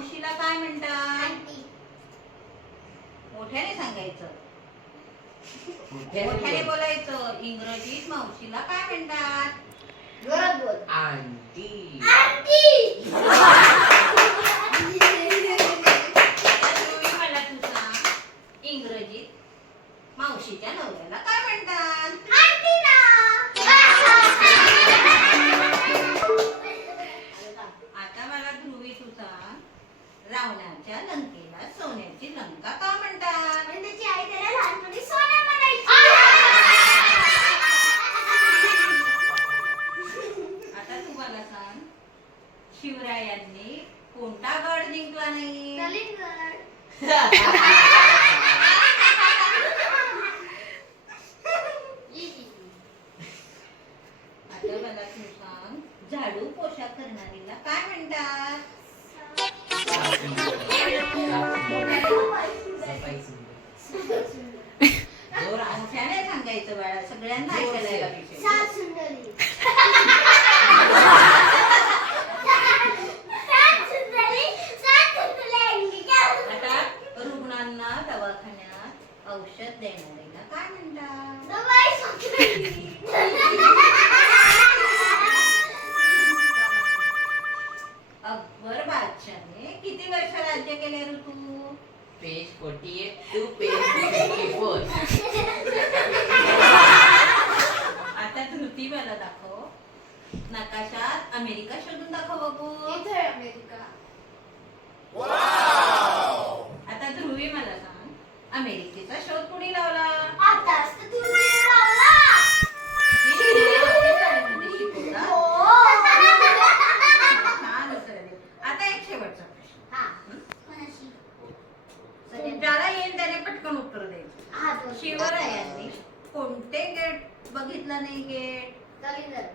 मावशीला काय म्हणतात? मोठ्याने सांगायचं, मोठ्याने बोलायचं. इंग्रजीत मावशीला काय म्हणतात? जोरात बोल. आंटी. आंटी. तुम्ही मला तू सांग, इंग्रजीत मावशीच्या नवऱ्याला काय म्हणतात? आंटीना. आता मला ध्रुवी तू सांग, रावणाच्या लंकेला सोन्याची लंका का म्हणतात? म्हणजे त्याची आई त्याला लहानपणी सोन्या म्हणायची. आता तू मला सांग, शिवरायांनी कोणता गड जिंकला नाही? कलिंगड. आता मला तू सांग, झाडू पोशाख करणारीला काय म्हणतात? मोठ्याने सांगायचं बाळा, सगळ्यांना ऐकायला पाहिजे. सासुंदरी. आता रुग्णांना दवाखान्यात औषध देणाऱ्याला काय म्हणतात? अकबर बादशाहने किती वर्ष राज्य केले ऋतू? Page 48 to page 54. आता धृती मला दाखव, नकाशात अमेरिका शोधून दाखव बघू. अमेरिका. आता ध्रुवी मला सांग, अमेरिकेचा शोध कुणी लावला? आताच तर तुम्ही लावला. हे तुला शाळेमध्ये शिकवतात? छान उत्तर दिली. आता एक शेवटचा प्रश्न, हा. कोणाशी? ज्याला येईल त्याने पटकन उत्तर द्यायचं. हा, बोल. शिवरायांनी कोणते गेट बघितलं नाही? गेट कलिंगड.